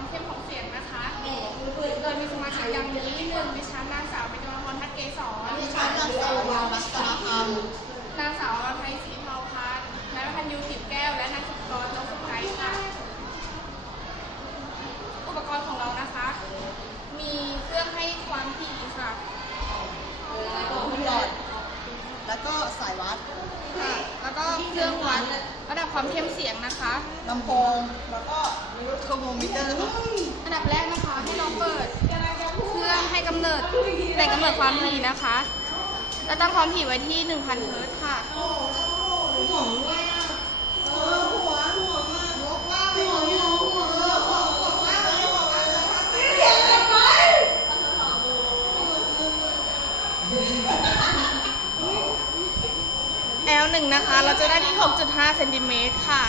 ความเข้มของเสียงนะคะโดยมีสมาชิกดังนี้หนึ่งดิฉันนางสาวเบญจมาพรทัศน์เกษรดิฉันนางสาวยาวัฒนธรรมนางสาวอรไทยศรีเทาพัฒน์นายพันยูสิบแก้ว และนายสุกรนกสุไกรค่ะ อุปกรณ์ของเรานะคะ มีเครื่องให้ความถี่ค่ะ หลอด แล้วก็สายวัด ค่ะ แล้วก็เครื่องวัดระดับ ความเข้มเสียงนะคะลำโพงแล้วก็เทอร์โมมิเตอร์ค่ะอันดับแรกนะคะให้เราเปิดเครื่องให้กำเนิดแหล่งกำเนิดความถี่นะคะ แล้วตั้งความถี่ไว้ที่ 1,000 เฮิรตซ์ค่ะ L1 นะคะ เราจะได้ที่ 6.5เซนติเมตรค่ะ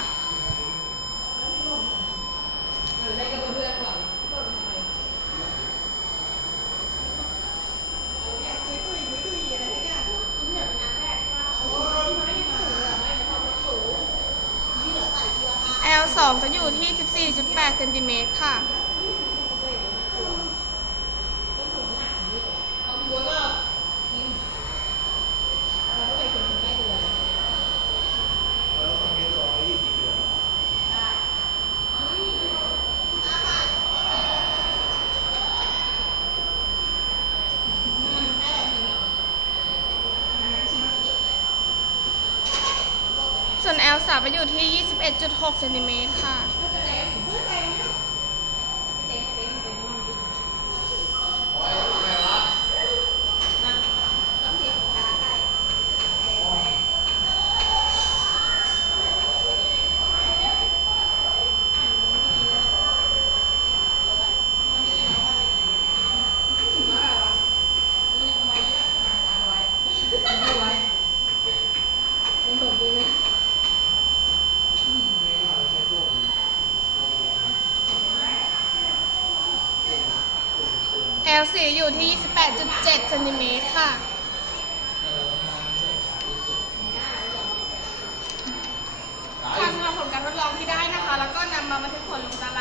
L2 จะอยู่ที่ 14.8เซนติเมตรค่ะ ส่วนแอลสาไปอยู่ที่ 21.6เซนติเมตรค่ะ L4 อยู่ที่ 28.7เซนติเมตรค่ะค่ะสำผลการทดลองที่ได้นะคะ แล้วก็นำมาบันทึกผลลงตาราง